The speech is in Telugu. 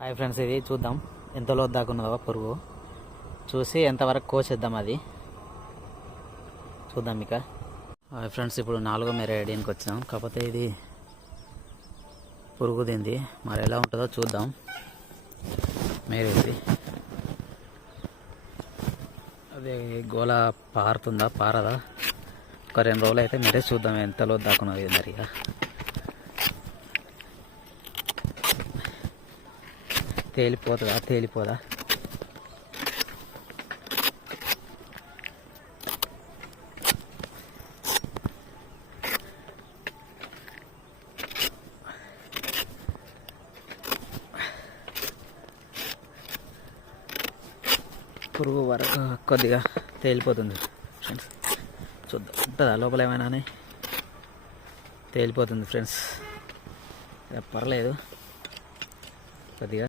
హాయ్ ఫ్రెండ్స్, ఇది చూద్దాం ఎంతలో దాకున్నదో పురుగు. చూసి ఎంతవరకు కోసేద్దాం అది చూద్దాం. ఇక హాయ్ ఫ్రెండ్స్, ఇప్పుడు 4వ మెరేడియన్కి వచ్చాం. కాకపోతే ఇది పురుగు తింది, మరి ఎలా ఉంటుందో చూద్దాం. మేరేది అదే గోళ పారుతుందా పారదా, ఒక 2 రోజులు అయితే మీరే చూద్దాం ఎంతలో దాకున్నది మరి. ఇక తేలిపోదా పురుగు వరకు కొద్దిగా తేలిపోతుంది ఫ్రెండ్స్. చూద్దాం ఉంటుందా లోపల ఏమైనా. తేలిపోతుంది ఫ్రెండ్స్, పర్లేదు కొద్దిగా.